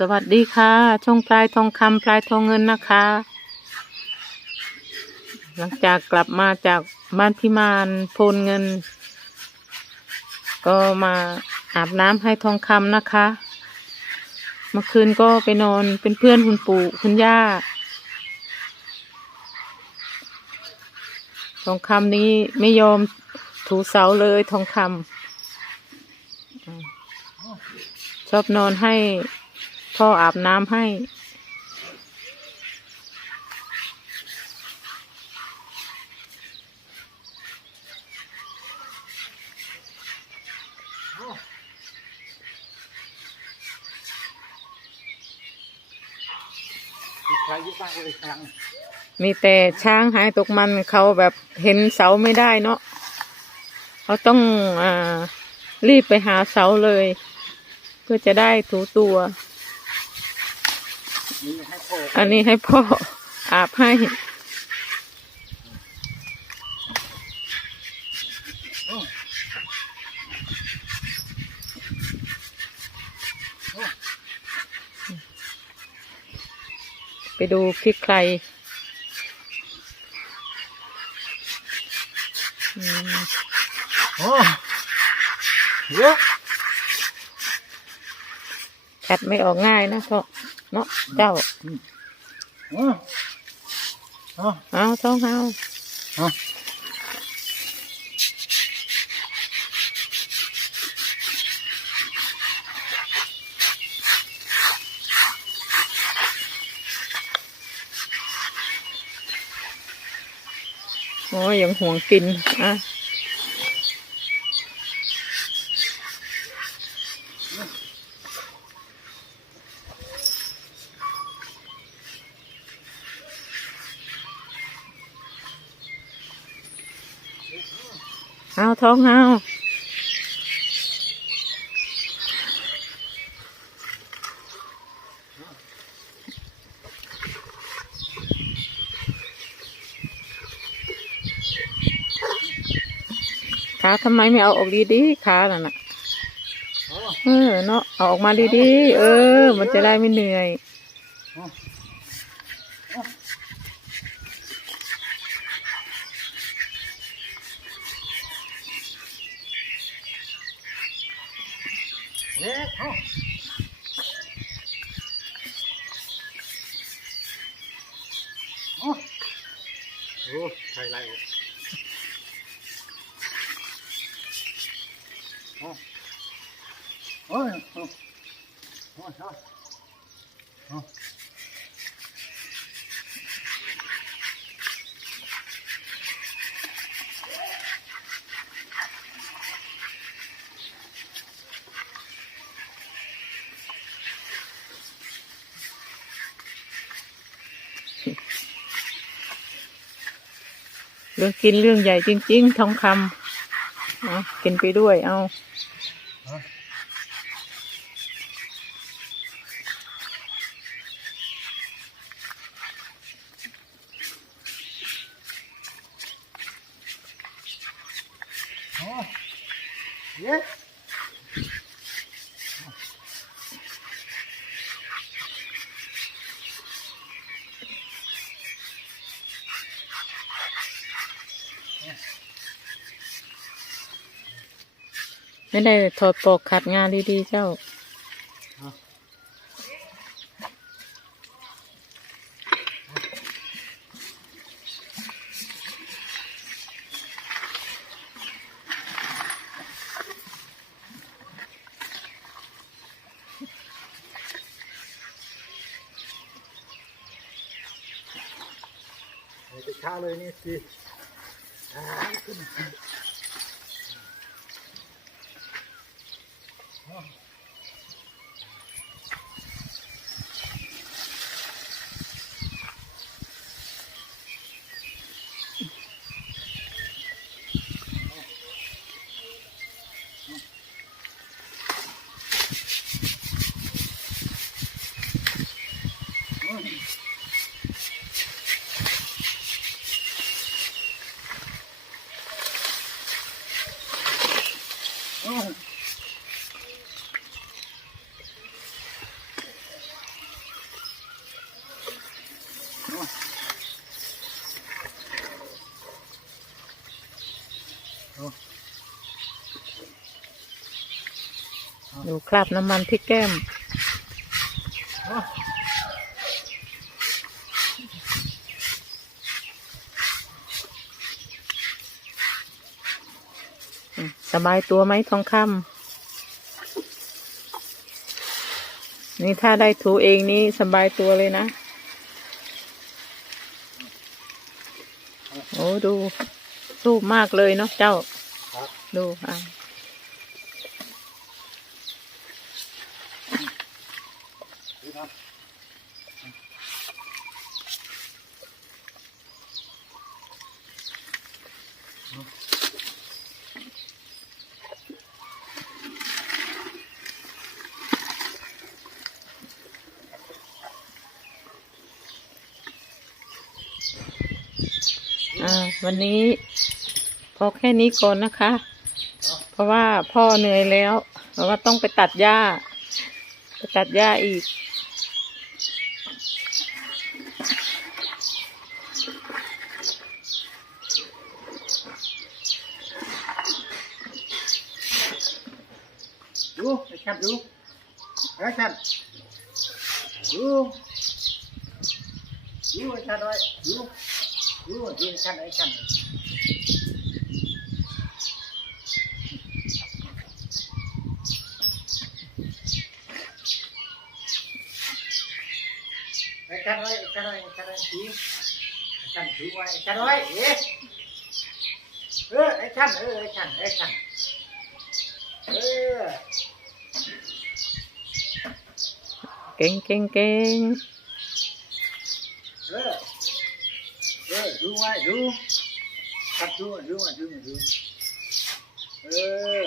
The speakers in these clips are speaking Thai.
สวัสดีค่ะ ช่องปลายทองคำปลายทองเงินนะคะ หลังจากกลับมาจากบ้านพิมานโพนเงิน ก็มาอาบน้ำให้ทองคำนะคะ เมื่อคืนก็ไปนอนเป็นเพื่อนคุณปู่คุณย่า ทองคำนี้ไม่ยอมถูเสาเลยทองคำชอบนอนให้ พ่ออาบน้ำให้มีใครยุบ้างเอ่ยทางมีแต่ช้างหายตกมันเขาแบบเห็นเสาไม่ได้เนาะเขาต้องอ่ารีบไปหาเสาเลย เพื่อจะได้ถูตัว ออันนี้ให้พ่ออาบให้ไปดูพริกใครอืมโอ้เยอะกัดไม่ออกง่ายนะพ่อ เนาะเจ้าโอ้โอ้เอาท้องเอาโอ้โอ้ยยังห่วงกินอะ เอาท้องเอาขาทำไมไม่เอาออกดีๆขาน่ะนะเออเนาะเอาออกมาดีๆเออ มันจะได้ไม่เหนื่อย เล็กโอ้โอ้โอ้ใครไรโอ้โอ้โอ้โอ้โอ้โอ้โอ้ เรื่องกินเรื่องใหญ่จริง ๆ ทองคำเอากินไปด้วย เอาโอ้เล็ ไม่ได้ถอดปลอกขัดงานดีๆเจ้า ไปช้าเลยนี่สิ ขึ้น คราบน้ำมันที่แก้มเอาอืมสบายตัวไหมทองคำนี่ถ้าได้ถูเองนี่สบายตัวเลยนะ โอ้ดูสู้มากเลยเนาะเจ้าครับดูอะ วันนี้พอแค่นี้ก่อนนะคะ เพราะว่าพ่อเหนื่อยแล้ว เพราะว่าต้องไปตัดหญ้า ไปตัดหญ้าอีก ดูไอ้ชันดูไอ้ชันดูดูไอ้ชันไว้ดู ดูดูไอ้ชันไอ้ชันไอ้ชันไว้ไอ้ชันไว้ไอ้ชันไว้ดูไอ้ชันดูไว้ไว้เอ๊ะเออไอ้ชันเออไอ้ชันไอ้ชันเออเก่งเก่งเก่งเออเออดูไว้ดูขัดดูดูดูดูเออ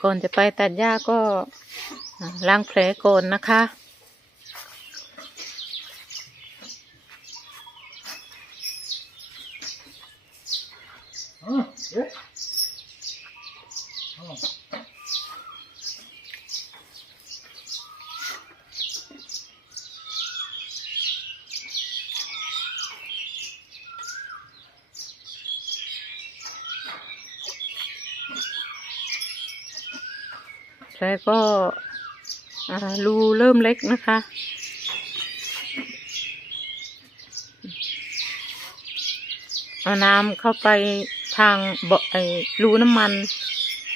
ก่อนจะไปตัดหญ้าก็ล้างแผลก่อนนะคะ แผลก็รูเริ่มเล็กนะคะ เอาน้ำเข้าไปทางเบาไอ้รูน้ำมัน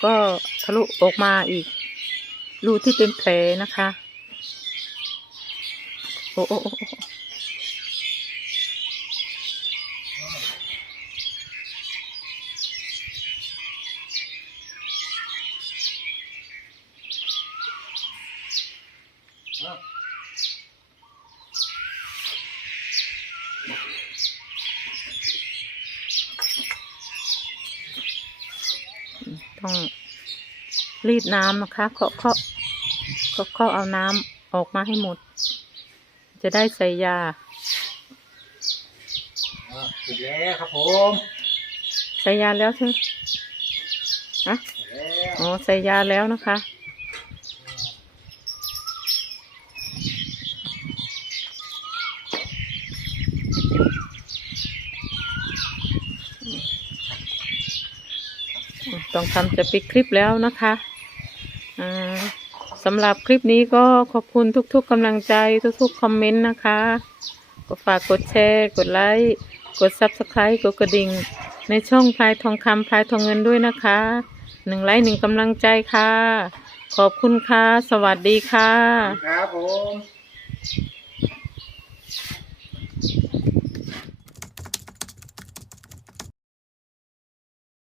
ก็ทะลุออกมาอีก รูที่เป็นแผลนะคะ โอ้โอ้โอ้โอ้ เออ ต้องรีดน้ำนะคะเคาะเคาะเคาะเคาะเอาน้ำออกมาให้หมด จะได้ใส่ยาอะถูกแล้วครับผม ใส่ยาแล้วใช่ไหมอะถูกแล้วอ๋อใส่ยาแล้วนะคะ องทำจะปิดคลิปแล้วนะคะอ่าสำหรับคลิปนี้ก็ขอบคุณทุกๆกำลังใจทุกๆคอมเมนต์นะคะ ก็ฝากกดแชร์ กดไลค์ กด Subscribe กดกระดิ่ง ในช่องพายทองคำพายทองเงินด้วยนะคะหนึ่งไลค์หนึ่งกำลังใจค่ะ ขอบคุณค่ะ สวัสดีค่ะ ครับผม